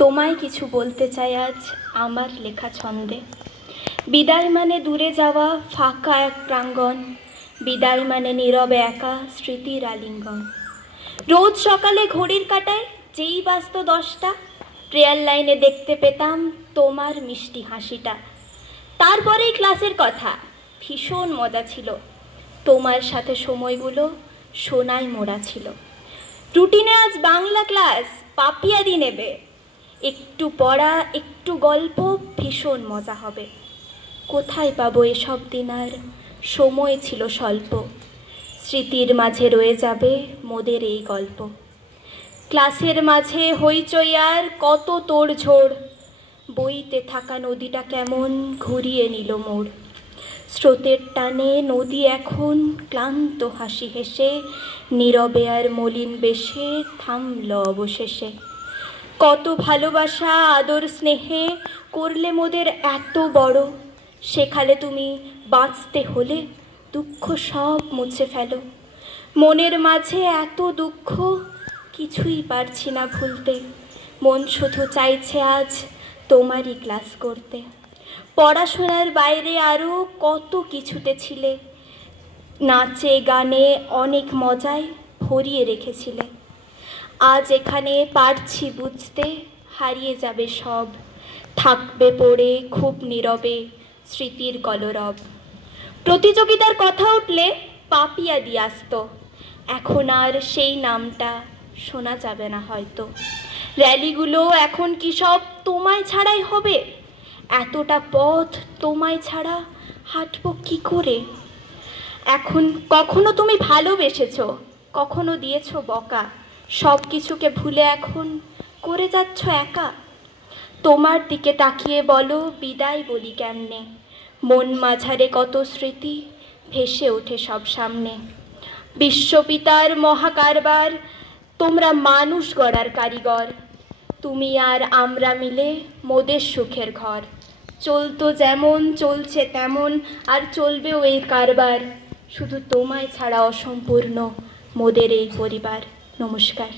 তোমায় কিছু বলতে চাই আজ আমার লেখা ছন্দে। বিদায় মানে দূরে যাওয়া ফাঁকা এক প্রাঙ্গণ, বিদায় মানে নীরবে একা স্মৃতির আলিঙ্গন। রোজ সকালে ঘড়ির কাঁটায় যেই বাজত 10টা, প্রেয়ার লাইনে দেখতে পেতাম তোমার মিষ্টি হাসিটা। তারপরেই ক্লাসের কথা, ভীষণ মজা ছিল, তোমার সাথে সময়গুলো সোনায় মোড়া ছিল। রুটিনে আজ বাংলা ক্লাস পাপিয়াদি নেবে, একটু পড়া একটু গল্প, ভীষণ মজা হবে। কোথায় পাবো এসব দিন, আর সময় ছিল স্বল্প, স্মৃতির মাঝে রয়ে যাবে মোদের এই গল্প। ক্লাসের মাঝে হইচই আর কত তোড়ঝোড়, বইতে থাকা নদীটা কেমন ঘুরিয়ে নিল মোড়। স্রোতের টানে নদী এখন ক্লান্ত হাসি হেসে, নীরবে আর মলিন বেশে থামল অবশেষে। কত ভালোবাসা আদর স্নেহে করলে মোদের এত বড়, সেখানে তুমি বাঁচতে হলে দুঃখ সব মুছে ফেলো। মনের মাঝে এত দুঃখ কিছুই পারছি না ভুলতে, মন শুধু চাইছে আজ তোমারই ক্লাস করতে। পড়াশোনার বাইরে আরও কত কিছুতে ছিলে, নাচে গানে অনেক মজায় ভরিয়ে রেখেছিলে। আজ এখানে পারছি বুঝতে হারিয়ে যাবে সব, থাকবে পড়ে খুব নীরবে স্মৃতির কলরব। প্রতিযোগিতার কথা উঠলে পাপিয়াদি আসতো, এখন আর সেই নামটা শোনা যাবে না হয়তো। র্যালিগুলো এখন কি সব তোমায় ছাড়াই হবে, এতটা পথ তোমায় ছাড়া হাঁটবো কি করে। এখন কখনো তুমি ভালোবেসেছো, কখনো দিয়েছো বকা, সব কিছুকে ভুলে এখন করে যাচ্ছ একা। তোমার দিকে তাকিয়ে বলো বিদায় বলি কেমনে, মন মাঝারে কত স্মৃতি ভেসে ওঠে সব সামনে। বিশ্বপিতার মহাকারবার, তোমরা মানুষ গড়ার কারিগর, তুমি আর আমরা মিলে মোদের সুখের ঘর। চলতো যেমন চলছে তেমন আর চলবেও এই কারবার, শুধু তোমায় ছাড়া অসম্পূর্ণ মোদের এই পরিবার। নমস্কার।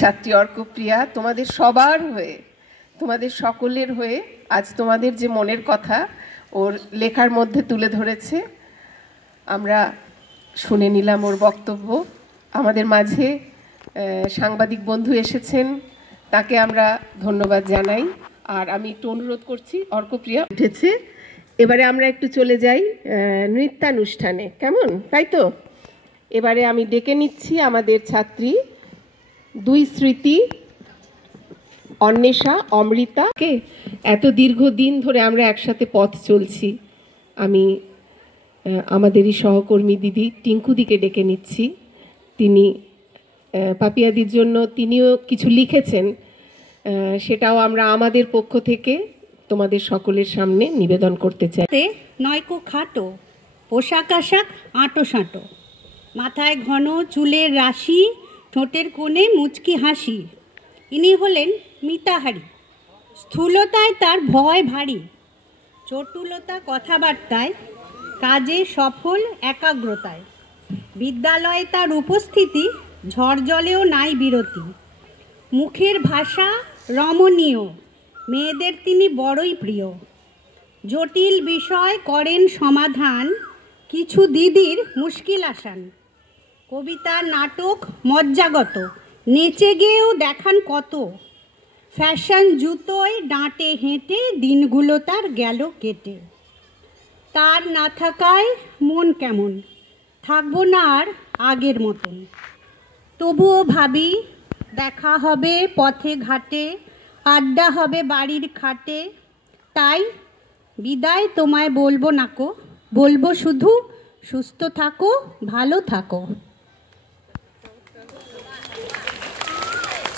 ছাত্রী অর্কপ্রিয়া, তোমাদের সবার হয়ে, তোমাদের সকলের হয়ে আজ তোমাদের যে মনের কথা ওর লেখার মধ্যে তুলে ধরেছে, আমরা শুনে নিলাম ওর বক্তব্য। আমাদের মাঝে সাংবাদিক বন্ধু এসেছেন, তাকে আমরা ধন্যবাদ জানাই। আর আমি একটু অনুরোধ করছি, অর্কপ্রিয়া উঠেছে, এবারে আমরা একটু চলে যাই নৃত্যানুষ্ঠানে, কেমন? তাই তো এবারে আমি ডেকে নিচ্ছি আমাদের ছাত্রী দুই স্মৃতি, অন্বেষা, অমৃতাকে। এত দীর্ঘদিন ধরে আমরা একসাথে পথ চলছি। আমি আমাদেরই সহকর্মী দিদি টিঙ্কুদিকে ডেকে নিচ্ছি। তিনি পাপিয়াদির জন্য তিনিও কিছু লিখেছেন, সেটাও আমরা আমাদের পক্ষ থেকে তোমাদের সকলের সামনে নিবেদন করতে চাই। নয়কো খাটো, পোশাক আশাক আঁটো সাঁটো, মাথায় ঘন চুলের রাশি, ঠোঁটের কোণে মুচকি হাসি। ইনি হলেন মিতাহারি। স্থূলতায় তার ভয় ভারী, চটুলতা কথাবার্তায়, কাজে সফল একাগ্রতায়। বিদ্যালয়ে তার উপস্থিতি, ঝড় জলেও নাই বিরতি। মুখের ভাষা রমণীয়, মেয়েদের তিনি বড়ই প্রিয়। জটিল বিষয় করেন সমাধান, কিছু দিদির মুশকিল আসান। কবিতা নাটক মজ্জাগত, নেচে গিয়েও দেখান কত। ফ্যাশন জুতোয় ডাঁটে হেঁটে দিনগুলো তার গেল কেটে। তার না থাকায় মন কেমন, থাকবো না আর আগের মতন। তবুও ভাবি দেখা হবে পথে ঘাটে, আড্ডা হবে বাড়ির খাটে। তাই বিদায় তোমায় বলবো নাকো, বলবো শুধু সুস্থ থাকো, ভালো থাকো।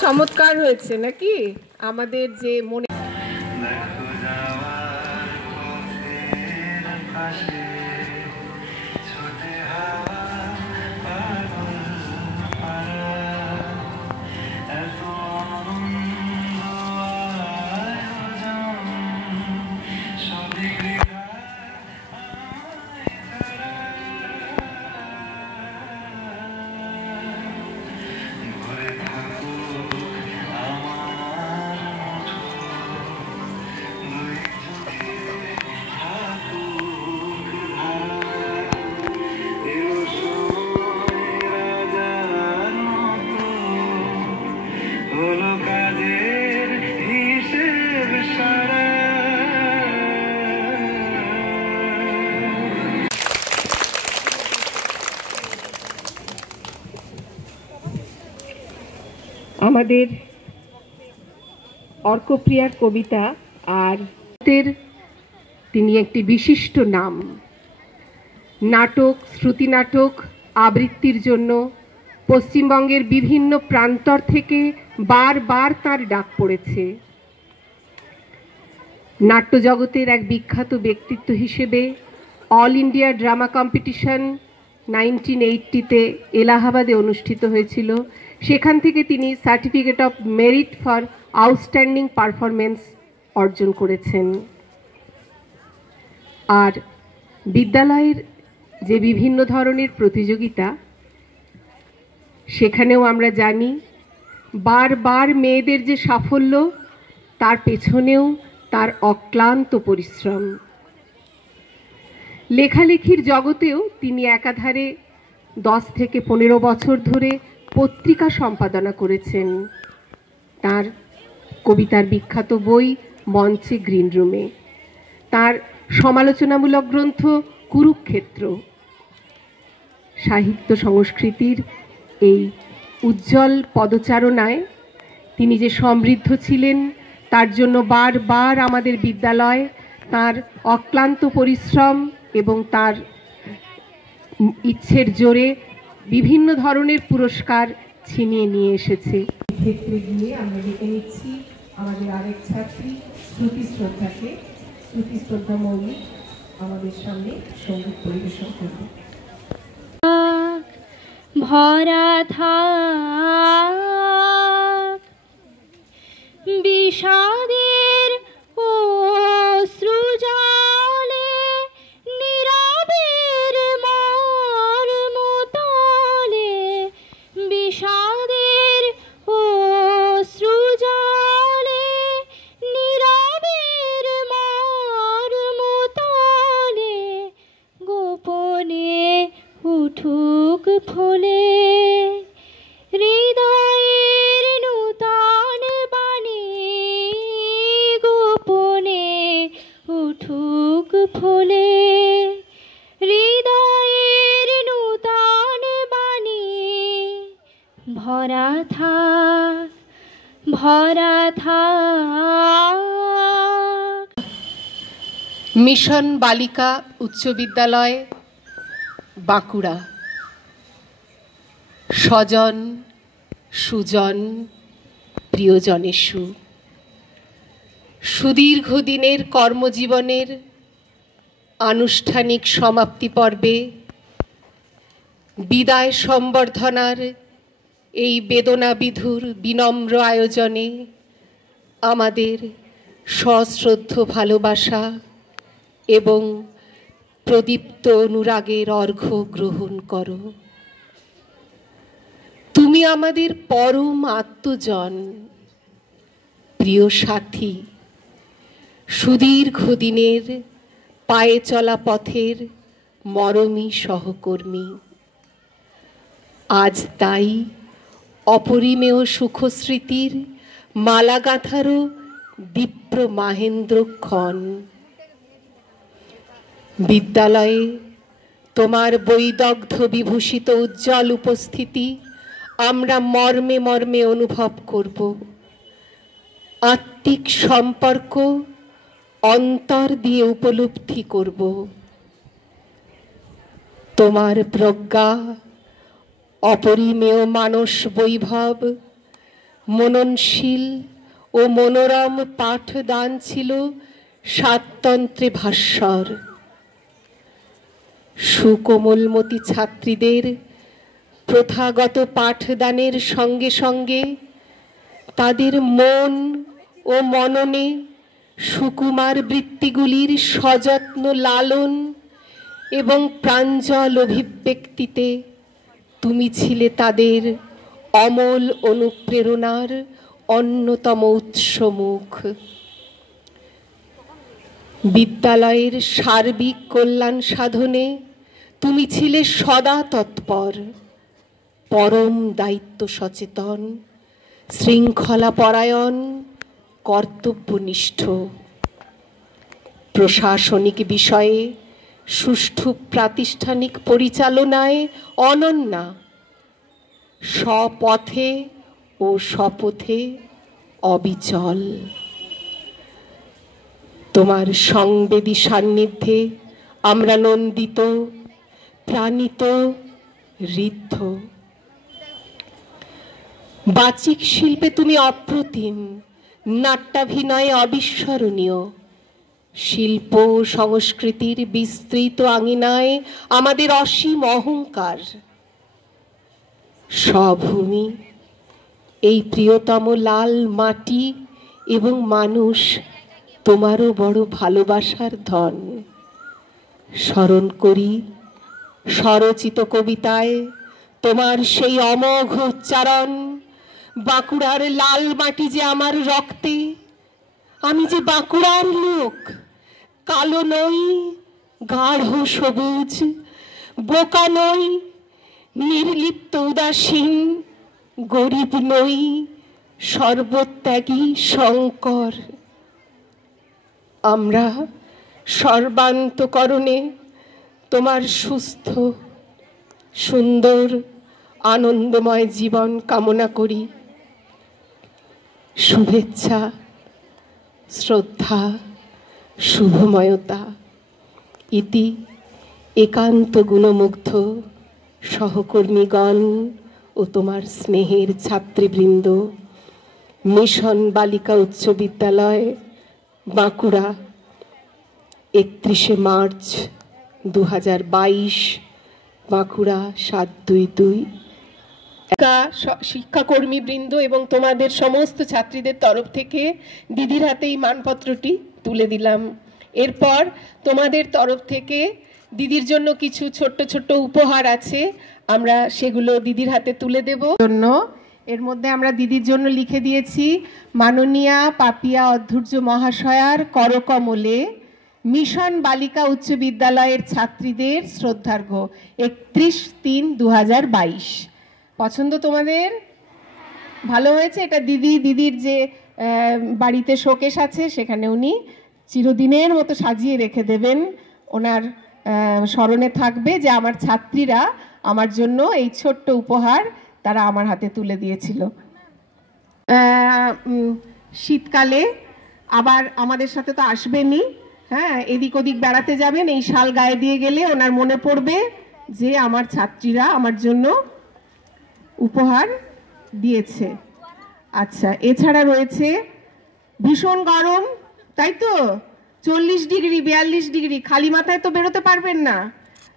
চমৎকার হয়েছে নাকি? আমাদের যে মনে আমাদের অর্কপ্রিয়ার কবিতা, আর তিনি একটি বিশিষ্ট নাম। নাটক, শ্রুতি নাটক আবৃত্তির জন্য পশ্চিমবঙ্গের বিভিন্ন প্রান্তর থেকে বারবার তার ডাক পড়েছে। নাট্যজগতের এক বিখ্যাত ব্যক্তিত্ব হিসেবে অল ইন্ডিয়া ড্রামা কম্পিটিশন 1980-তে এলাহাবাদে অনুষ্ঠিত হয়েছিল। সেখান থেকে তিনি certificate of merit for outstanding performance অর্জন করেছেন। আর বিদ্যালয়ের যে বিভিন্ন ধরনের প্রতিযোগিতা, সেখানেও আমরা জানি বারবার মেয়েদের যে সাফল্য, তার পেছনেও তার অক্লান্ত পরিশ্রম। লেখালেখির জগতেও তিনি একাধারে 10 থেকে 15 বছর ধরে পত্রিকা সম্পাদনা করেছেন। তার কবিতার বিখ্যাত বই মঞ্চে গ্রিন রুমে, তার সমালোচনামূলক গ্রন্থ কুরুক্ষেত্র। সাহিত্য সংস্কৃতির এই উজ্জ্বল পদচারণায় তিনি যে সমৃদ্ধ ছিলেন, তার জন্য বারবার আমাদের বিদ্যালয় তার অক্লান্ত পরিশ্রম এবং তার ইচ্ছের জোরে বিভিন্ন ধরনের পুরস্কার ছিনিয়ে নিয়ে এসেছে। ক্ষেত্রে গিয়ে আমরা ডেকে নিচ্ছি আমাদের আরেক ছাত্রী শ্রুতি শ্রদ্ধাকে। শ্রুতি শ্রদ্ধা মৌলিক আমাদের সামনে সঙ্গীত পরিবেশন করবে। ভরা থাক বিষাদের অশ্রু জলে, নীরবের মর্ম তলে, বিষাদের অশ্রু জলে, নীরবের মর্ম তলে, গোপনে উঠুক ফলে হৃদয়ের নূতন বাণী, গোপনে উঠুক ফলে হৃদয়ের নূতন বাণী। ভরা থাক, ভরা থাক। মিশন বালিকা উচ্চ বিদ্যালয়, বাঁকুড়া। স্বজন সুজন প্রিয়জনেষু, সুদীর্ঘ দিনের কর্মজীবনের আনুষ্ঠানিক সমাপ্তি পর্বে বিদায় সম্বর্ধনার এই বেদনাবিধুর বিনম্র আয়োজনে আমাদের সশ্রদ্ধ ভালোবাসা এবং প্রদীপ্ত অনুরাগের অর্ঘ্য গ্রহণ করো। তুমি আমাদের পরম আত্মজন, প্রিয় সাথী, সুদীর্ঘ দিনের পায়ে চলা পথের মরমী সহকর্মী। আজ তাই অপরিমেয় সুখস্মৃতির মালা গাঁথারও দীপ্র মাহেন্দ্রক্ষণ। বিদ্যালয়ে তোমার বৈদগ্ধ বিভূষিত উজ্জ্বল উপস্থিতি আমরা মর্মে মর্মে অনুভব করব। আত্মিক সম্পর্ক অন্তর দিয়ে উপলব্ধি করব। তোমার প্রজ্ঞা, অপরিমেয় মানস বৈভব, মননশীল ও মনোরম পাঠদান ছিল সাততন্ত্রে ভাস্বর। সুকোমলমতি ছাত্রীদের প্রথাগত পাঠদানের সঙ্গে সঙ্গে তাদের মন ও মননে সুকুমার বৃত্তিগুলির সযত্ন লালন এবং প্রাঞ্জল অভিব্যক্তিতে তুমি ছিলে তাদের অমল অনুপ্রেরণার অন্যতম উৎসমুখ। বিদ্যালয়ের সার্বিক কল্যাণ সাধনে তুমি ছিলে সদা তৎপর, পরম দায়িত্ব সচেতন, শৃঙ্খলা পরায়ণ, কর্তব্যনিষ্ঠ। প্রশাসনিক বিষয়ে সুষ্ঠু প্রাতিষ্ঠানিক পরিচালনায় অনন্যা, স্বপথে ও ও শপথে অবিচল। তোমার সংবেদী সান্নিধ্যে আমরা নন্দিত, প্রাণিত, ঋদ্ধ। বাচিক শিল্পে তুমি অপ্রতিম, নাট্যাভিনয়ে অবিস্মরণীয়। শিল্প সংস্কৃতির বিস্তৃত আঙিনায় আমাদের অসীম অহংকার। স্বভূমি, এই প্রিয়তম লাল মাটি এবং মানুষ তোমারও বড় ভালোবাসার ধন। স্মরণ করি স্বরচিত কবিতায় তোমার সেই অমোঘ উচ্চারণ। বাঁকুড়ার লাল মাটি যে আমার রক্তে, আমি যে বাঁকুড়ার লোক। কালো নই, গাঢ় সবুজ, বোকা নই, নির্লিপ্ত উদাসীন, গরিব নই, সর্বত্যাগী শঙ্কর। আমরা সর্বান্তকরণে তোমার সুস্থ, সুন্দর, আনন্দময় জীবন কামনা করি। শুভেচ্ছা, শ্রদ্ধা, শুভময়তা। ইতি একান্ত গুণমুগ্ধ সহকর্মীগণ ও তোমার স্নেহের ছাত্রীবৃন্দ, মিশন বালিকা উচ্চ বিদ্যালয়, বাঁকুড়া, 31শে মার্চ 2022, বাঁকুড়া 722। শিক্ষাকর্মীবৃন্দ এবং তোমাদের সমস্ত ছাত্রীদের তরফ থেকে দিদির হাতে এই মানপত্রটি তুলে দিলাম। এরপর তোমাদের তরফ থেকে দিদির জন্য কিছু ছোট্ট ছোট্ট উপহার আছে, আমরা সেগুলো দিদির হাতে তুলে দেব। জন্য এর মধ্যে আমরা দিদির জন্য লিখে দিয়েছি, মাননীয়া পাপিয়া অধৈর্য মহাশয়ার করকমলে মিশন বালিকা উচ্চ বিদ্যালয়ের ছাত্রীদের শ্রদ্ধার্ঘ্য 31/3/2022। পছন্দ তোমাদের? ভালো হয়েছে। এটা দিদির যে বাড়িতে শোকেস আছে সেখানে উনি চিরদিনের মতো সাজিয়ে রেখে দেবেন। ওনার স্মরণে থাকবে যে আমার ছাত্রীরা আমার জন্য এই ছোট্ট উপহার তারা আমার হাতে তুলে দিয়েছিল। শীতকালে আবার আমাদের সাথে তো আসবেনই, হ্যাঁ, এদিক ওদিক বেড়াতে যাবেন। এই শাল গায়ে দিয়ে গেলে ওনার মনে পড়বে যে আমার ছাত্রীরা আমার জন্য উপহার দিয়েছে। আচ্ছা, এছাড়া রয়েছে ভীষণ গরম, তাই তো, 40 ডিগ্রি 42 ডিগ্রি, খালি মাথায় তো বেরোতে পারবেন না।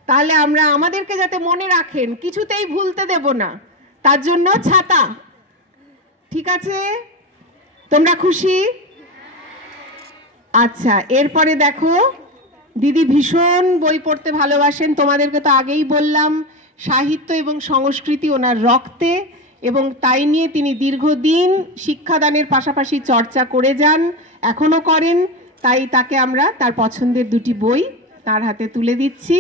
তাহলে আমরা আমাদেরকে যাতে মনে রাখেন, কিছুতেই ভুলতে দেব না, তার জন্য ছাতা। ঠিক আছে, তোমরা খুশি? আচ্ছা, এরপরে দেখো, দিদি ভীষণ বই পড়তে ভালোবাসেন, তোমাদেরকে তো আগেই বললাম। সাহিত্য এবং সংস্কৃতি ওনার রক্তে, এবং তাই নিয়ে তিনি দীর্ঘদিন শিক্ষাদানের পাশাপাশি চর্চা করে যান, এখনো করেন। তাই তাকে আমরা তার পছন্দের দুটি বই তার হাতে তুলে দিচ্ছি।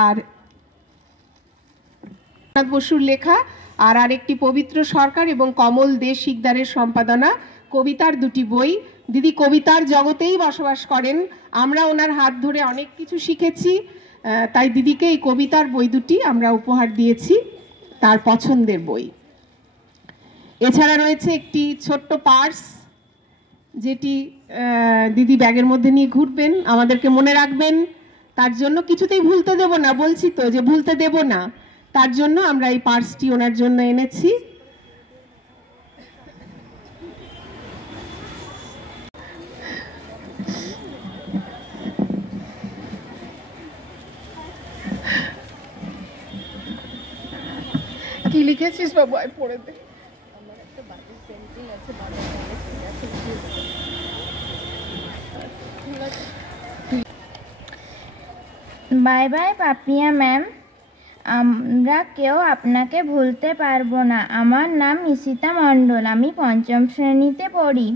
আর বসুর লেখা আর আরেকটি পবিত্র সরকার এবং কমল দে শিকদারের সম্পাদনা কবিতার দুটি বই। দিদি কবিতার জগতেই বসবাস করেন, আমরা ওনার হাত ধরে অনেক কিছু শিখেছি। তাই দিদিকে এই কবিতার বই দুটি আমরা উপহার দিয়েছি, তার পছন্দের বই। এছাড়া রয়েছে একটি ছোট্ট পার্স, যেটি দিদি ব্যাগের মধ্যে নিয়ে ঘুরবেন, আমাদেরকে মনে রাখবেন। তার জন্য কিছুতেই ভুলতে দেব না, বলছি তো যে ভুলতে দেব না, তার জন্য আমরা এই পার্সটি ওনার জন্য এনেছি। কি লিখেছিস বাবু, আয় পড়ে দে। বাই বাই পাপিয়া ম্যাম, আমরা কেউ আপনাকে ভুলতে পারবো না। আমার নাম ঈশিতা মণ্ডল, আমি 5ম শ্রেণীতে পড়ি।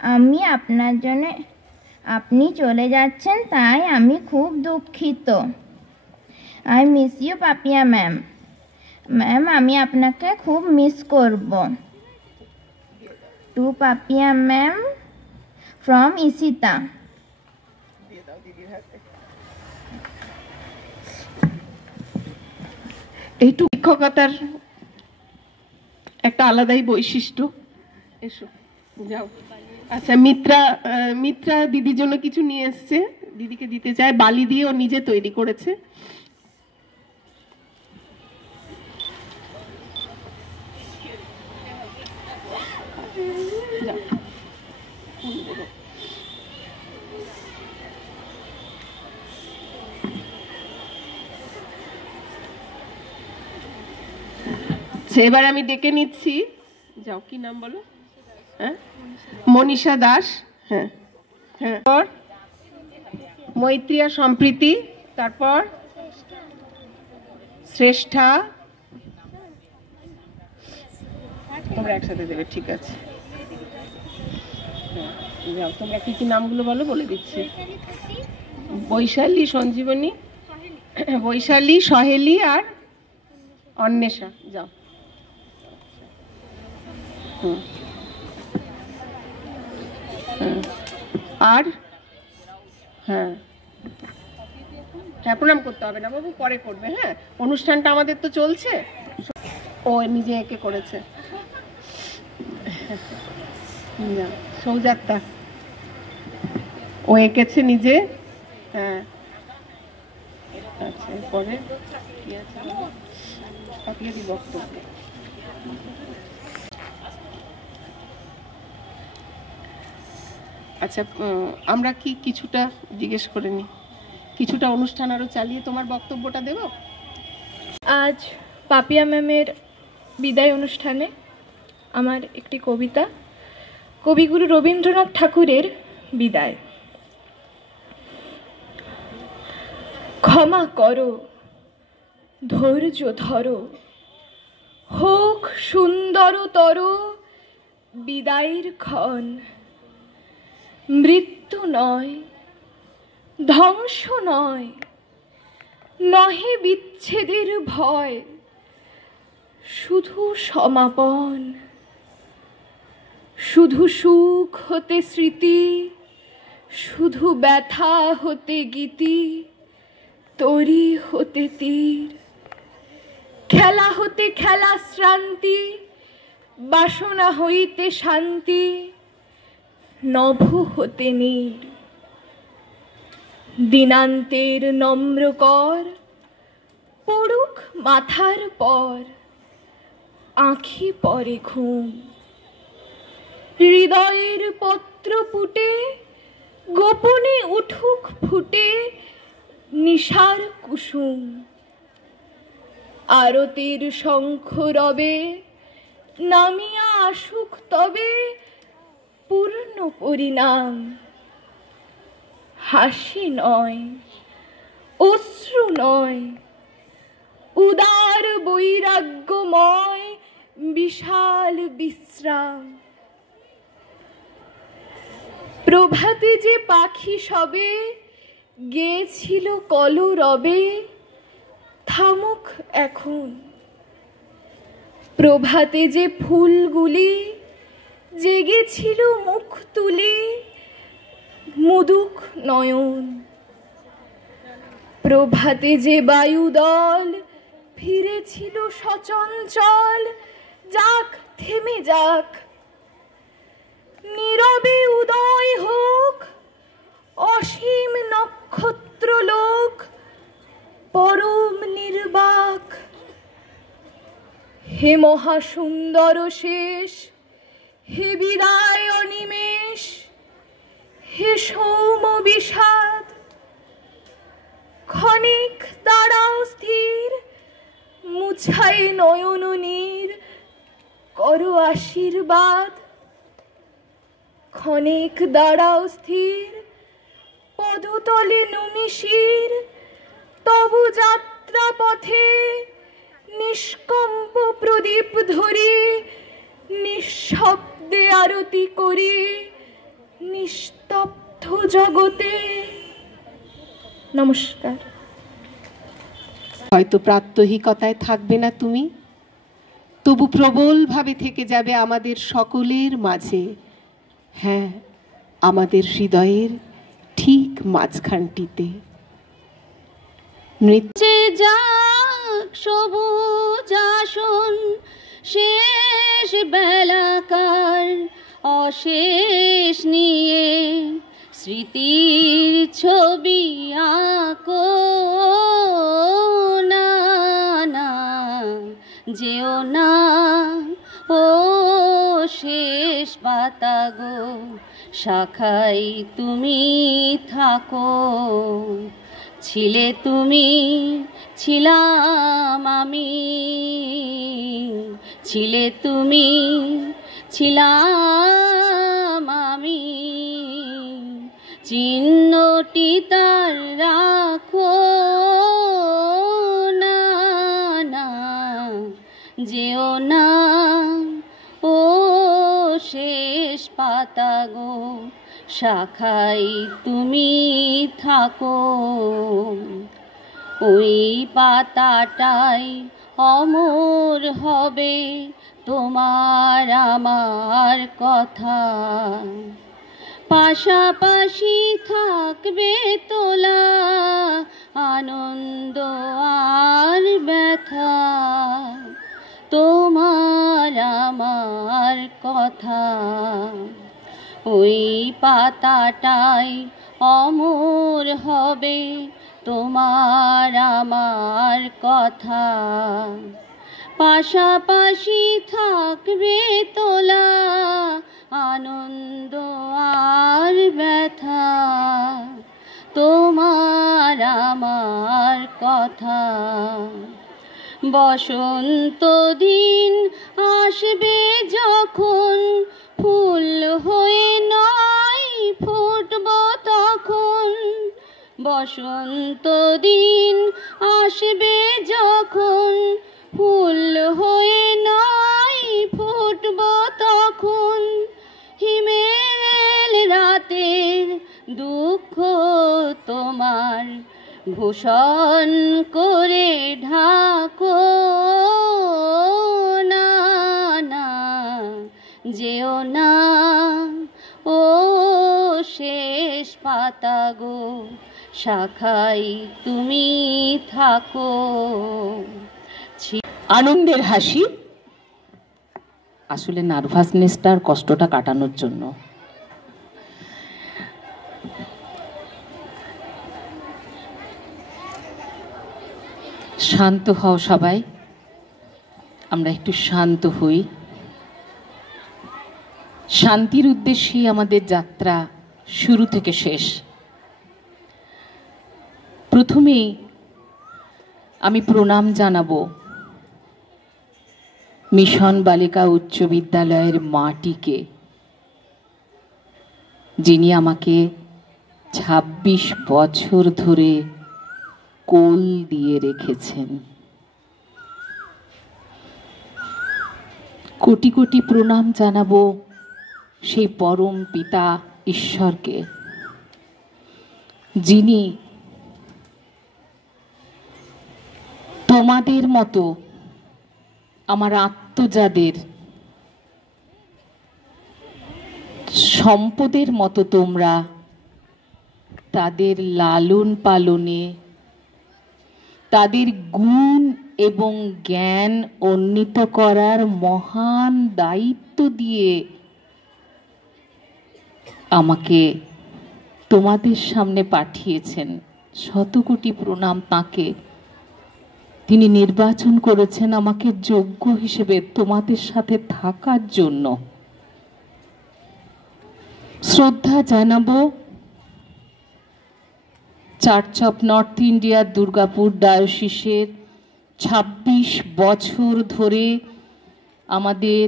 আমি আপনার জন্য, আপনি চলে যাচ্ছেন তাই আমি খুব দুঃখিত। I miss you Papiya ma'am. Ma'am, আমি আপনাকে খুব মিস করব। To Papiya ma'am from Ishita. এইটু শিক্ষকতার একটা আলাদাই বৈশিষ্ট্য। এসো যাও। আচ্ছা, মিত্রা দিদির জন্য কিছু নিয়ে এসছে, দিদিকে দিতে চায়। বালি দিয়ে ও নিজে তৈরি করেছে। এবার আমি ডেকে নিচ্ছি, যাও, কি নাম বলো? হ্যাঁ, মনীষা দাস। হ্যাঁ হ্যাঁ, মৈত্রিয়া সম্প্রীতি, তারপর শ্রেষ্ঠা। তোমরা একসাথে দেবে, ঠিক আছে। যাও, তোমরা কি কি নামগুলো বলো, বলে দিচ্ছি। বৈশালী, সঞ্জীবনী, বৈশালী, সহেলি আর অন্বেষা। যাও। আর হ্যাঁ হ্যাঁ, প্রণাম করতে হবে না বাবু, পরে করবে। হ্যাঁ, অনুষ্ঠানটা আমাদের তো চলছে। ও নিজে এঁকে করেছে। সৌজাত্তা, ও এঁকেছে নিজে। হ্যাঁ, আচ্ছা, এরপরে কি আছে? বক্তব্য। আচ্ছা, আমরা কি কিছুটা জিজ্ঞেস করে নিই, কিছুটা অনুষ্ঠান আরো চালিয়ে তোমার বক্তব্যটা দেব। আজ পাপিয়া ম্যামের বিদায় অনুষ্ঠানে আমার একটি কবিতা, কবিগুরু রবীন্দ্রনাথ ঠাকুরের বিদায়। ক্ষমা করো, ধৈর্য ধরো, হোক সুন্দরতর বিদায়ের ক্ষণ। মৃত্যু নয়, ধ্বংস নয়, নহে বিচ্ছেদের ভয়, শুধু সমাপন। শুধু সুখ হতে স্মৃতি, শুধু ব্যথা হতে গীতি, তরি হতে তীর, খেলা হতে খেলা শ্রান্তি, বাসনা হইতে শান্তি, নভ হতে নীর। দিনান্তের নম্রকর পড়ুক মাথার পর, আঁখি পরে ঘুম। হৃদয়ের পত্র পুটে গোপনে উঠুক ফুটে নিশার কুসুম। আরতির শঙ্খ রবে নামিয়া আসুক তবে পূর্ণ পরিণাম। হাসি নয়, অশ্রু নয়, উদার বৈরাগ্যময় বিশাল বিশ্রাম। প্রভাতে যে পাখি সবে গেয়েছিল কলরবে, থামুক এখন। প্রভাতে যে ফুলগুলি জেগেছিল মুখ তুলে, মুদুক নয়ন। প্রভাতে যে বায়ুদল ফিরেছিল সচঞ্চল, যাক, থেমে যাক। নীরবে উদয় হোক অসীম নক্ষত্রলোক, পরম নির্বাক। হে মহাসুন্দর শেষ, হে বিদায় অনিমেষ, হে সৌম বিষাদ। ক্ষণিক দাঁড়াও স্থির, মুছাই নয়ন নীর, করো আশীর্বাদ। ক্ষণিক দাঁড়াও স্থির, পদতলে নমিশির, তবু যাত্রা পথে নিষ্কম্প প্রদীপ ধরি, নিঃশব্দে আরতি করি নিস্তব্ধ জগতে। নমস্কার। হয়তো প্রাত্যহিকতায় থাকবে না তুমি, তবু প্রবলভাবে থেকে যাবে আমাদের সকলের মাঝে। হ্যাঁ, আমাদের হৃদয়ের ঠিক মাঝখানটিতে। নৃত্যে যা সবুজ আসন, শেষ বেলাকার অশেষ নিয়ে স্মৃতির ছবি আঁকো না, না যেও না ও শেষ পাতা গো, শাখায় তুমি থাকো। ছিলে তুমি, ছিলাম আমি, ছিলে তুমি, ছিলাম আমি, চিহ্নটি তার রাখো না, না যেও না ও শেষ পাতা গো, শাখায় তুমি থাকো। ওই পাতাটাই অমর হবে তোমার আমার কথা, পাশাপাশি থাকবে তোলা আনন্দ আর ব্যথা, তোমার আমার কথা। ওই পাতাটাই অমর হবে তোমার আমার কথা, পাশাপাশি থাকবে তোলা আনন্দ আর ব্যথা, তোমার আমার কথা। বসন্ত দিন আসবে যখন, ফুল হয়ে নয় ফুটব তখন। বসন্ত দিন আসবে যখন, ফুল হয়ে নয় ফুটব তখন। হিমেল রাতের দুঃখ তোমার ভূষণ করে ঢাকো না, না যেও না ও শেষ পাতা গো, শাখায় তুমি থাকো। আনন্দের হাসি আসলে নার্ভাসনেসটার কষ্টটা কাটানোর জন্য। শান্ত হও সবাই, আমরা একটু শান্ত হই। শান্তির উদ্দেশ্যেই আমাদের যাত্রা শুরু থেকে শেষ। প্রথমেই আমি প্রণাম জানাবো মিশন বালিকা উচ্চ বিদ্যালয়ের মাটিকে, যিনি আমাকে ২৬ বছর ধরে কোল দিয়ে রেখেছেন। কোটি কোটি প্রণাম জানাবো সেই পরম পিতা ঈশ্বরকে, যিনি তোমাদের মতো আমার আত্মজাদের সম্পদের মতো তোমরা তাদের লালন পালনে, তাদের গুণ এবং জ্ঞান উন্নীত করার মহান দায়িত্ব দিয়ে আমাকে তোমাদের সামনে পাঠিয়েছেন। শত কোটি প্রণাম তাঁকে। তিনি নির্বাচন করেছেন আমাকে যোগ্য হিসেবে তোমাদের সাথে থাকার জন্য। শ্রদ্ধা জানাবো চার্চ অফ নর্থ ইন্ডিয়ার দুর্গাপুর ডায়োসিসের ২৬ বছর ধরে আমাদের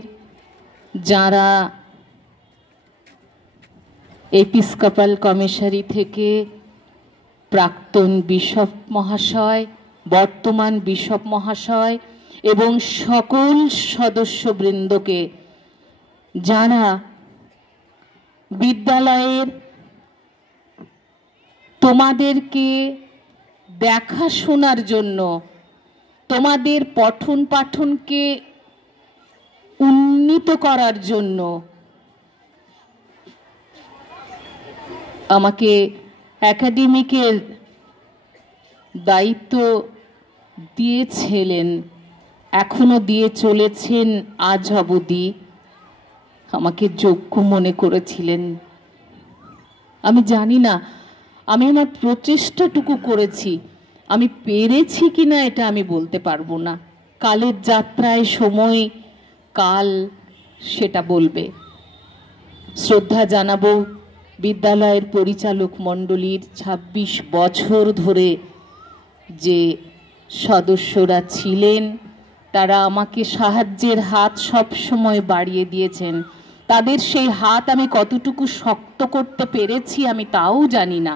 যারা এপিস্কোপাল কমিশনারি থেকে প্রাক্তন বিশপ মহাশয়, বর্তমান বিশপ মহাশয় এবং সকল সদস্যবৃন্দকে, যারা বিদ্যালয়ের তোমাদেরকে দেখাশোনার জন্য, তোমাদের পঠন পাঠনকে উন্নীত করার জন্য আমাকে একাডেমিকের দায়িত্ব দিয়েছিলেন, এখনো দিয়ে চলেছেন আজ অবধি, আমাকে যোগ্য মনে করেছিলেন। আমি জানি না আমি আমার প্রচেষ্টাটুকু করেছি, আমি পেরেছি কিনা এটা আমি বলতে পারবো না। কালের যাত্রায় সময় কাল সেটা বলবে। শ্রদ্ধা জানাবো বিদ্যালয়ের পরিচালক মণ্ডলীর ২৬ বছর ধরে যে সদস্যরা ছিলেন, তারা আমাকে সাহায্যের হাত সব সময় বাড়িয়ে দিয়েছেন। তাদের সেই হাত আমি কতটুকু শক্ত করতে পেরেছি আমি তাও জানি না।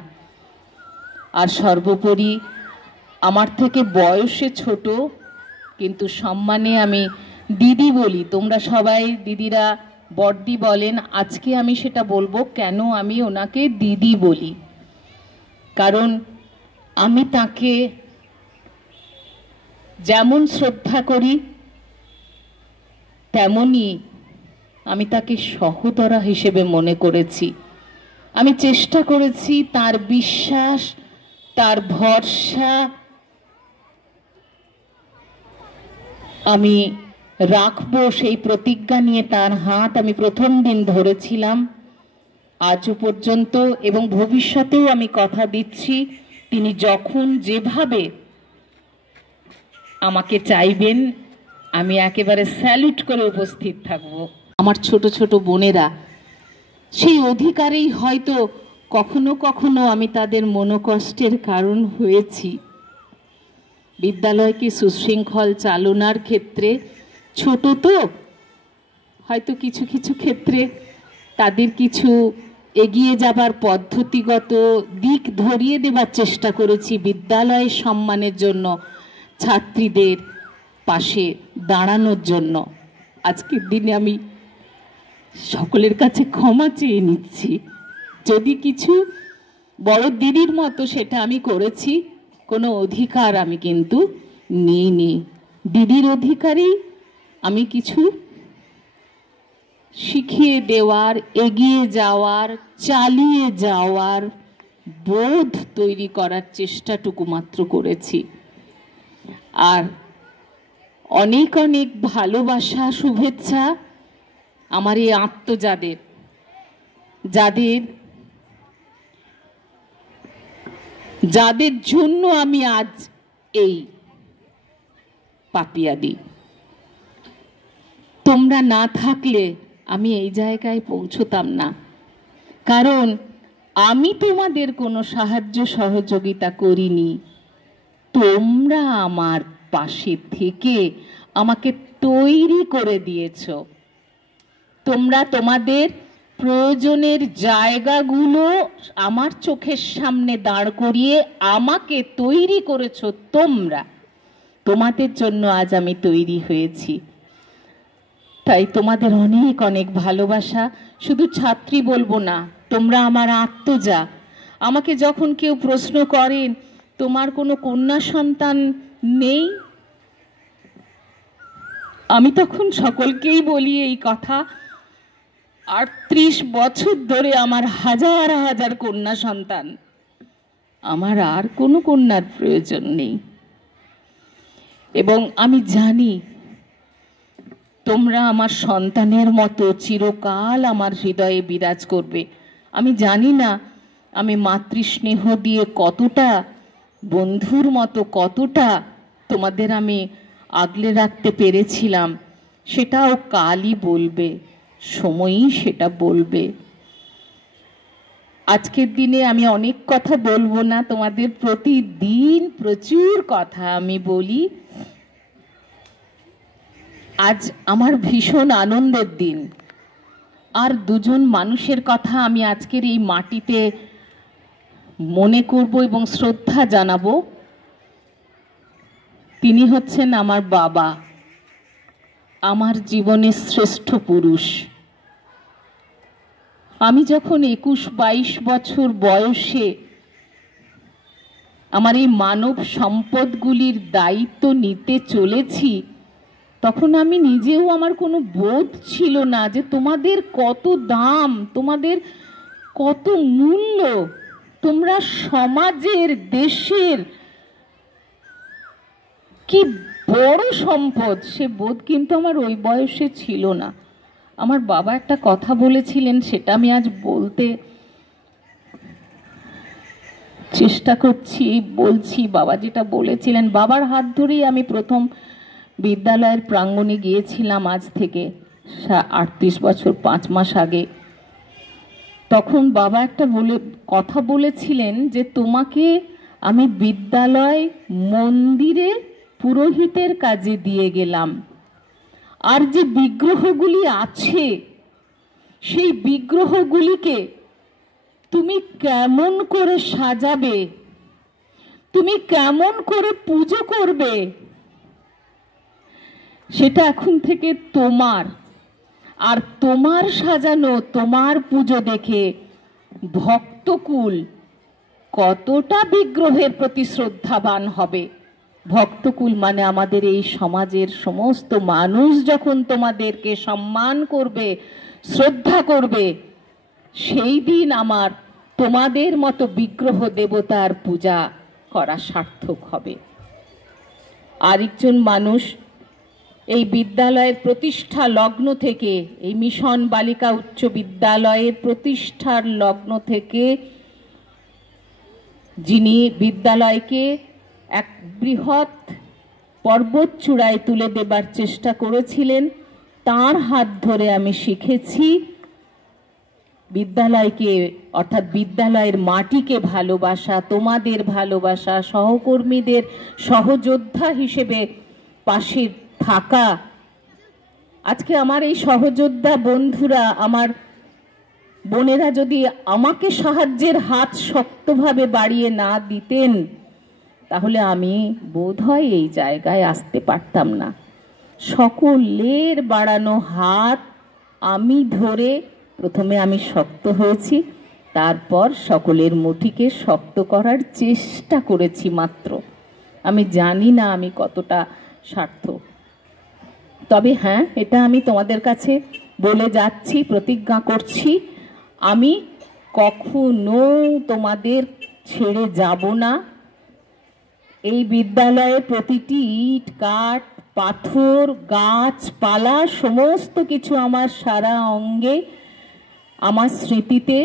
আর সর্বোপরি আমার থেকে বয়সে ছোট, কিন্তু সম্মানে আমি দিদি বলি। তোমরা সবাই দিদিরা বড়দি বলেন, আজকে আমি সেটা বলবো কেন আমি ওনাকে দিদি বলি। কারণ আমি তাকে যেমন শ্রদ্ধা করি তেমনি আমি তাকে সহোদরা হিসেবে মনে করেছি। আমি চেষ্টা করেছি তার বিশ্বাস, তার ভরসা আমি রাখবো, সেই প্রতিজ্ঞা নিয়ে তার হাত আমি প্রথম দিন ধরেছিলাম আজও পর্যন্ত, এবং ভবিষ্যতেও আমি কথা দিচ্ছি তিনি যখন যেভাবে আমাকে চাইবেন আমি একেবারে স্যালুট করে উপস্থিত থাকব। আমার ছোট ছোট বোনেরা, সেই অধিকারেই হয়তো কখনো কখনো আমি তাদের মনোকষ্টের কারণ হয়েছি। বিদ্যালয়কে সুশৃঙ্খল চালনার ক্ষেত্রে ছোট তো হয়তো কিছু কিছু ক্ষেত্রে তাদের কিছু এগিয়ে যাবার পদ্ধতিগত দিক ধরিয়ে দেবার চেষ্টা করেছি বিদ্যালয়ের সম্মানের জন্য, ছাত্রীদের পাশে দাঁড়ানোর জন্য। আজকের দিনে আমি সকলের কাছে ক্ষমা চেয়ে নিচ্ছি যদি কিছু বড় দিদির মতো সেটা আমি করেছি। কোনো অধিকার আমি কিন্তু নিইনি, দিদির অধিকারই আমি কিছু শিখিয়ে দেওয়ার, এগিয়ে যাওয়ার, চালিয়ে যাওয়ার বোধ তৈরি করার চেষ্টাটুকু মাত্র করেছি। আর অনেক অনেক ভালোবাসা, শুভেচ্ছা আমার এই আত্মজাদের, যাদের জন্য আমি আজ এই পাপিয়াদি। তোমরা না থাকলে আমি এই জায়গায় পৌঁছতাম না, কারণ আমি তোমাদের কোনো সাহায্য সহযোগিতা করিনি। তোমরা আমার পাশে থেকে আমাকে তৈরি করে দিয়েছ। তোমরা তোমাদের প্রয়োজনের জায়গাগুলো আমার চোখের সামনে দাঁড় করিয়ে আমাকে তৈরি করেছ। তোমাদের জন্য আজ আমি তৈরি হয়েছি। তাই তোমাদের অনেক অনেক ভালোবাসা। শুধু ছাত্রী বলবো না, তোমরা আমার আত্মজা। আমাকে যখন কেউ প্রশ্ন করেন তোমার কোনো কন্যা সন্তান নেই, আমি তখন সকলকেই বলি এই কথা, 38 বছর ধরে আমার হাজার হাজার কন্যা সন্তান, আমার আর কোনো কন্যার প্রয়োজন নেই। এবং আমি জানি তোমরা আমার সন্তানের মতো চিরকাল আমার হৃদয়ে বিরাজ করবে। আমি জানি না আমি মাতৃস্নেহ দিয়ে কতটা বন্ধুর মতো কতটা তোমাদের আমি আগলে রাখতে পেরেছিলাম, সেটাও কালই বলবে, সময়ই সেটা বলবে। আজকের দিনে আমি অনেক কথা বলবো না, তোমাদের প্রতিদিন প্রচুর কথা আমি বলি। আজ আমার ভীষণ আনন্দের দিন। আর দুজন মানুষের কথা আমি আজকের এই মাটিতে মনে করব এবং শ্রদ্ধা জানাবো। তিনি হচ্ছেন আমার বাবা, আমার জীবনের শ্রেষ্ঠ পুরুষ। আমি যখন 21-22 বছর বয়সে আমার এই মানব সম্পদগুলির দায়িত্ব নিতে চলেছি, তখন আমি নিজেও আমার কোনো বোধ ছিল না যে তোমাদের কত দাম, তোমাদের কত মূল্য, তোমরা সমাজের, দেশের কি বড় সম্পদ, সে বোধ কিন্তু আমার ওই বয়সে ছিল না। আমার বাবা একটা কথা বলেছিলেন, সেটা আমি আজ বলতে চেষ্টা করছি, বলছি। বাবা যেটা বলেছিলেন, বাবার হাত ধরেই আমি প্রথম বিদ্যালয়ের প্রাঙ্গণে গিয়েছিলাম আজ থেকে 38 বছর 5 মাস আগে। তখন বাবা একটা কথা বলেছিলেন যে তোমাকে আমি বিদ্যালয় মন্দিরে পুরোহিতের কাজে দিয়ে গেলাম, আর যে বিগ্রহগুলি আছে সেই বিগ্রহগুলিকে তুমি কেমন করে সাজাবে, তুমি কেমন করে পুজো করবে, সেটা এখন থেকে তোমার। আর তোমার সাজানো, তোমার পুজো দেখে ভক্তকুল কতটা বিগ্রহের প্রতি শ্রদ্ধাবান হবে। ভক্তকুল মানে আমাদের এই সমাজের সমস্ত মানুষ যখন তোমাদেরকে সম্মান করবে, শ্রদ্ধা করবে, সেই দিন আমার তোমাদের মতো বিগ্রহ দেবতার পূজা করা সার্থক হবে। আরেকজন মানুষ এই বিদ্যালয়ের প্রতিষ্ঠা লগ্ন থেকে, এই মিশন বালিকা উচ্চ বিদ্যালয়ের প্রতিষ্ঠার লগ্ন থেকে যিনি বিদ্যালয়কে এক বৃহৎ পর্বত চূড়ায় তুলে দেবার চেষ্টা করেছিলেন, তার হাত ধরে আমি শিখেছি বিদ্যালয়কে, অর্থাৎ বিদ্যালয়ের মাটিকে ভালোবাসা, তোমাদের ভালোবাসা, সহকর্মীদের সহযোদ্ধা হিসেবে পাশে থাকা। আজকে আমার এই সহযোদ্ধা বন্ধুরা, আমার বোনেরা যদি আমাকে সাহায্যের হাত শক্তভাবে বাড়িয়ে না দিতেন, তাহলে আমি বোধহয় এই জায়গায় আসতে পারতাম না। সকলের বাড়ানো হাত আমি ধরে প্রথমে আমি শক্ত হয়েছি, তারপর সকলের মুঠিকে শক্ত করার চেষ্টা করেছি মাত্র। আমি জানি না আমি কতটা সার্থক, তবে হ্যাঁ, এটা আমি তোমাদের কাছে বলে যাচ্ছি, প্রতিজ্ঞা করছি, আমি কখনো তোমাদের ছেড়ে যাব না। এই বিদ্যালয়ের প্রতিটি ইট, কাঠ, পাথর, গাছপালা সমস্ত কিছু আমার সারা অঙ্গে, আমার স্মৃতিতে।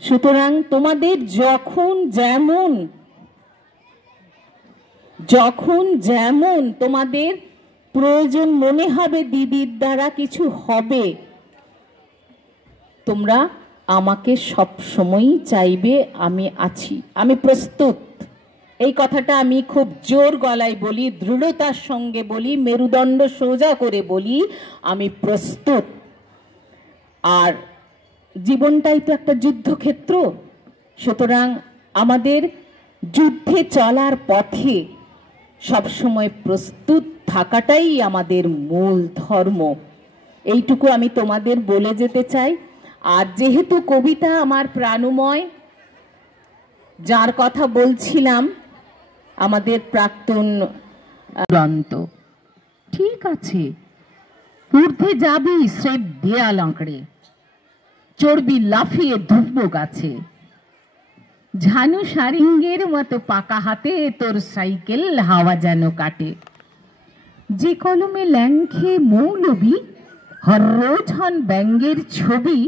সুতরাং তোমাদের যখন যেমন তোমাদের প্রয়োজন মনে হবে, দিদির দ্বারা কিছু হবে, তোমরা আমাকে সব সময়ই চাইবে, আমি আছি, আমি প্রস্তুত। এই কথাটা আমি খুব জোর গলায় বলি, দৃঢ়তার সঙ্গে বলি, মেরুদণ্ড সোজা করে বলি, আমি প্রস্তুত। আর জীবনটাই তো একটা যুদ্ধক্ষেত্র, সুতরাং আমাদের যুদ্ধে চলার পথে সবসময় প্রস্তুত থাকাটাই আমাদের মূল ধর্ম। এইটুকু আমি তোমাদের বলে যেতে চাই। আর যেহেতু কবিতা আমার প্রাণময়, যার কথা বলছিলাম আমাদের প্রাক্তন গ্রন্থ, ঠিক আছে, ঊর্ধ্বে যাবি স্রেফ দেয়াল আঁকড়ে, চড়বি লাফিয়ে ধুবো গাছে, ঝানু সারিঙ্গের মতো পাকা হাতে তোর সাইকেল হাওয়া যেন কাটে, যে কলমে ল্যাংখে মৌলবি হর রোজ হন ব্যঙ্গের ছবি,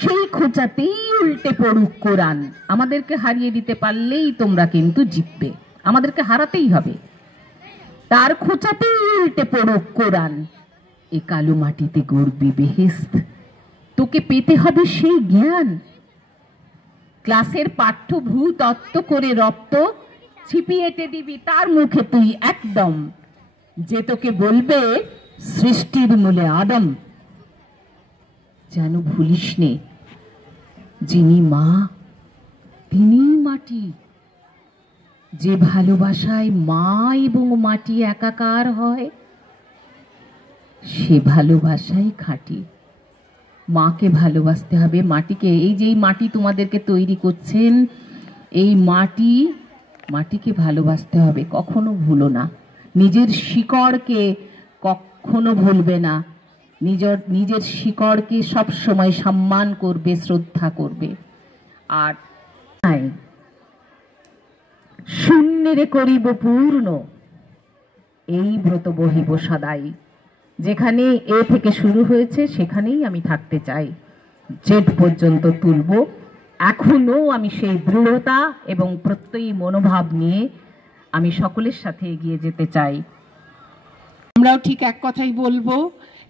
সেই খোঁচাতেই উল্টে পড়ুক কোরআন। আমাদেরকে হারিয়ে দিতে পারলেই তোমরা কিন্তু জিতবে, আমাদেরকে হারাতেই হবে। তার খোঁচাতেই উল্টে পড়ুক কোরআন, এ কালো মাটিতে গড়বি বেহেশত, তোকে পেতে হবে সেই জ্ঞান। ক্লাসের পাঠ্য ভূতত্ত্ব করে রপ্ত ছিপিয়েতে দিবি তার মুখে তুই একদম, যে তোকে বলবে সৃষ্টির মূলে আদম। যেন ভুলিস নে, যিনি মা তিনি মাটি, যে ভালোবাসায় মা এবং মাটি একাকার হয়, সে ভালোবাসাই খাঁটি। মাকে ভালোবাসতে হবে, মাটিকে। এই যে মাটি তোমাদেরকে তৈরি করছেন, এই মাটিকে ভালোবাসতে হবে। কখনো ভুলো না, নিজের শিকড়কে কখনো ভুলবে না, নিজের শিকড়কে সব সময় সম্মান করবে, শ্রদ্ধা করবে। আর শূন্যেরে করিব পূর্ণ, এই ব্রত বহিব সদাই। যেখানে এ থেকে শুরু হয়েছে সেখানেই আমি থাকতে চাই, জেড পর্যন্ত তুলব। এখনো আমি সেই দৃঢ়তা এবং প্রত্যয়ী মনোভাব নিয়ে আমি সকলের সাথে এগিয়ে যেতে চাই। আমরাও ঠিক এক কথাই বলবো,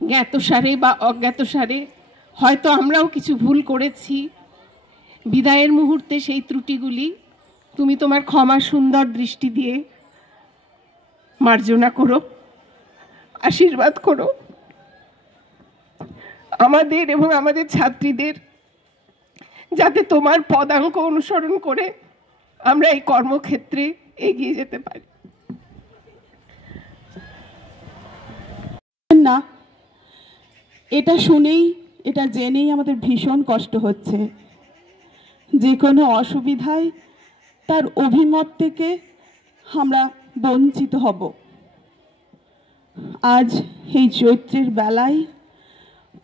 জ্ঞাতসারে বা অজ্ঞাতসারে হয়তো আমরাও কিছু ভুল করেছি। বিদায়ের মুহূর্তে সেই ত্রুটিগুলি তুমি তোমার ক্ষমা সুন্দর দৃষ্টি দিয়ে মার্জনা করো, আশীর্বাদ করো আমাদের এবং আমাদের ছাত্রীদের, যাতে তোমার পদাঙ্ক অনুসরণ করে আমরা এই কর্মক্ষেত্রে এগিয়ে যেতে পারি। না, এটা শুনেই, এটা জেনেই আমাদের ভীষণ কষ্ট হচ্ছে। যে কোনো অসুবিধায় তার অভিমত থেকে আমরা বঞ্চিত হব। আজ এই চৈত্রের বেলায়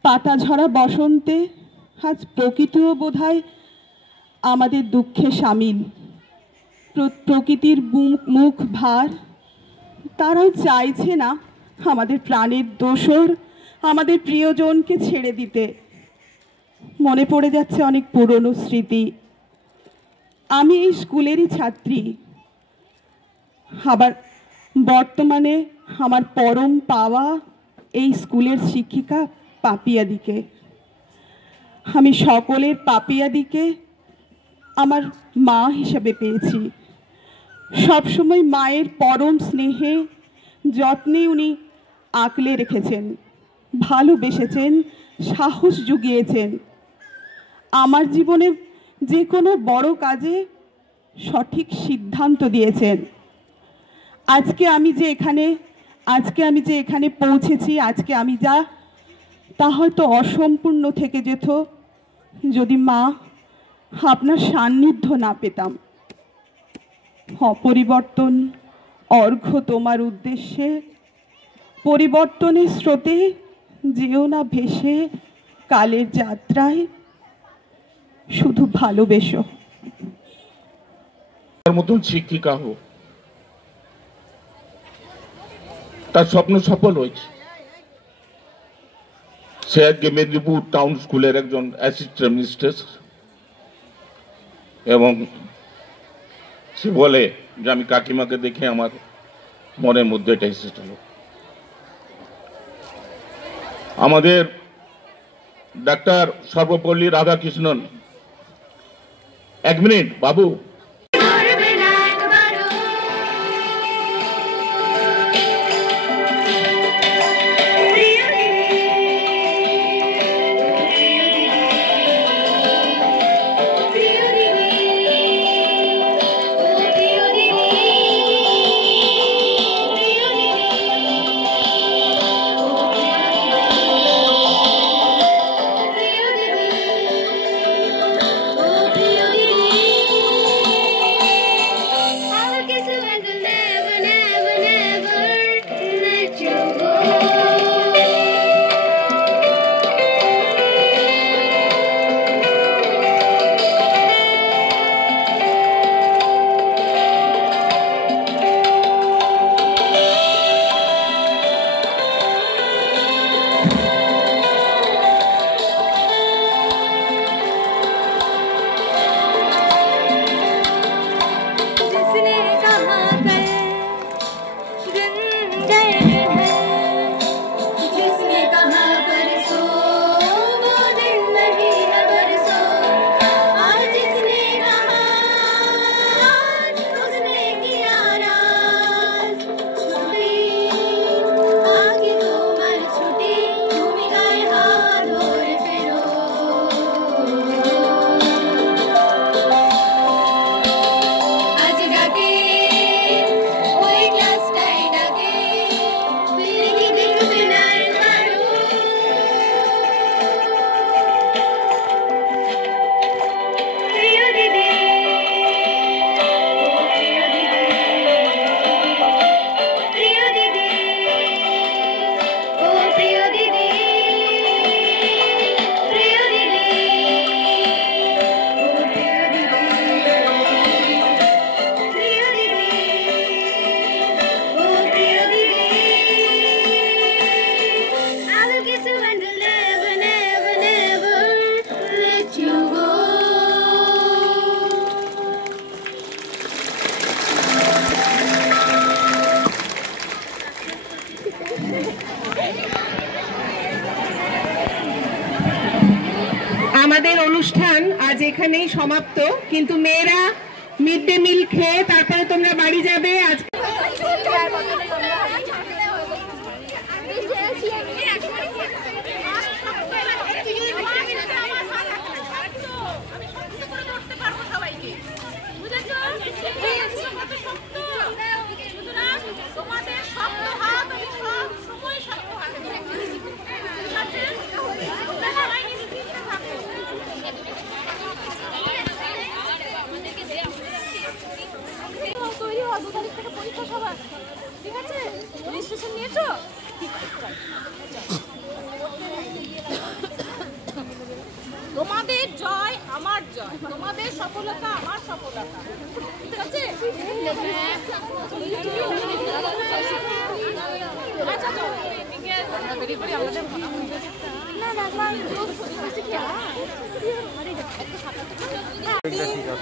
পাতা ঝরা বসন্তে আজ প্রকৃতিও বোধহয় আমাদের দুঃখে সামিল। প্রকৃতির মুখ ভার, তারাও চাইছে না আমাদের প্রাণের দোসর আমাদের প্রিয়জনকে ছেড়ে দিতে। মনে পড়ে যাচ্ছে অনেক পুরনো স্মৃতি। আমি এই স্কুলেরই ছাত্রী, আবার বর্তমানে আমার পরম পাওয়া এই স্কুলের শিক্ষিকা পাপিয়াদিকে। আমি সকলের পাপিয়াদিকে আমার মা হিসেবে পেয়েছি। সবসময় মায়ের পরম স্নেহে যত্নে উনি আঁকলে রেখেছেন, ভালোবেসেছেন, সাহস জুগিয়েছেন। আমার জীবনে যে কোনো বড় কাজে সঠিক সিদ্ধান্ত দিয়েছেন। আজকে আমি যে এখানে পৌঁছেছি, আজকে আমি যা, তা হয়তো অসম্পূর্ণ থেকে যেত যদি মা আপনার সান্নিধ্য না পেতাম। অপরিবর্তন অর্ঘ্য তোমার উদ্দেশ্যে, পরিবর্তনের স্রোতে যেও না ভেসে কালের যাত্রায়, শুধু ভালোবেসো। তার মতন শিক্ষিকা হোক, তার স্বপ্ন সফল হয়েছে। সে আজকে মেদিনীপুর টাউন স্কুলের একজন অ্যাসিস্ট্যান্ট মিস্ট্রেস, এবং সে বলে যে আমি কাকিমাকে দেখে আমার মনের মধ্যে এটা এসেছিল। আমাদের ডাক্তার সর্বপল্লী রাধাকৃষ্ণন, এক মিনিট বাবু। এখানেই সমাপ্ত, কিন্তু মেয়েরা মিড ডে মিল খেয়ে তারপরে তোমরা বাড়ি যাবে। আজ তোমাদের জয় আমার জয়, তোমাদের সফলতা আমার সফলতা, ঠিক আছে?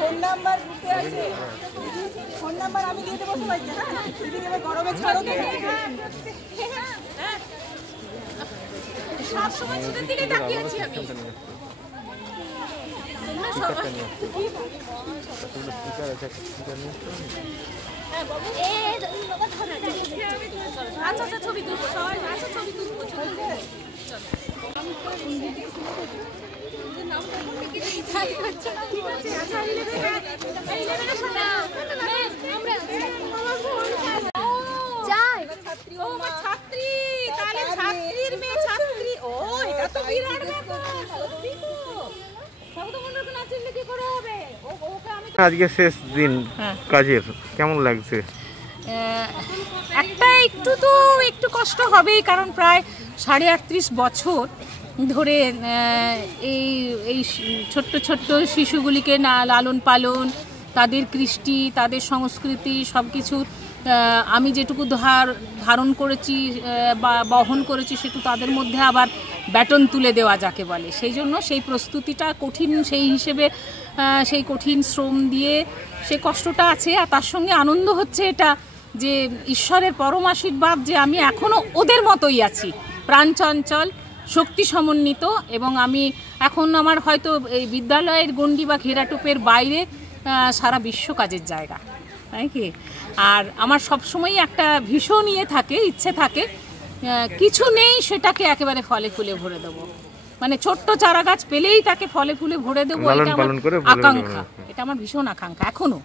ফোন নাম্বার বুঝতে আছে, ফোন নাম্বার আমি দিয়ে দেবো সবাইকে। হ্যাঁ, সেদিন এবার গরমে ছাড়ো তো, সব সময় তোদের দিকে তাকিয়ে আছি আমি। আচ্ছা আচ্ছা, ছবি তুলবো সবাই। আচ্ছা, ছবি তুলবো, ছবি ছাত্রী, তাহলে ছাত্রীর মেয়ে ছাত্রী। ও, এটা তো বিরাট ব্যাপার। আজকে শেষ দিন কাজের, কেমন লাগছে? একটা একটু কষ্ট হবেই, কারণ প্রায় 38.5 বছর ধরে এই ছোট্ট ছোট্ট শিশুগুলিকে লালন পালন, তাদের কৃষ্টি, তাদের সংস্কৃতি সব কিছু আমি যেটুকু ধারণ করেছি বা বহন করেছি, সেটু তাদের মধ্যে আবার ব্যাটন তুলে দেওয়া যাকে বলে, সেই জন্য সেই প্রস্তুতিটা কঠিন, সেই হিসেবে সেই কঠিন শ্রম দিয়ে সেই কষ্টটা আছে। আর তার সঙ্গে আনন্দ হচ্ছে এটা যে ঈশ্বরের পরম আশীর্বাদ যে আমি এখনও ওদের মতোই আছি, প্রাণচঞ্চল, শক্তি সমন্বিত, এবং আমি এখন আমার হয়তো এই বিদ্যালয়ের গণ্ডি বা ঘেরাটোপের বাইরে সারা বিশ্ব কাজের জায়গা, তাই কি? আর আমার সবসময়ই একটা ভীষণ ইচ্ছে থাকে কিছু নেই সেটাকে একেবারে ফলে ফুলে ভরে দেবো, মানে ছোট্ট চারা গাছ পেলেই তাকে ফলে ফুলে ভরে দেবো, এটা আমার আকাঙ্ক্ষা, এটা আমার ভীষণ আকাঙ্ক্ষা এখনো।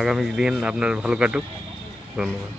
আগামী দিন আপনার ভালো কাটুক, ধন্যবাদ।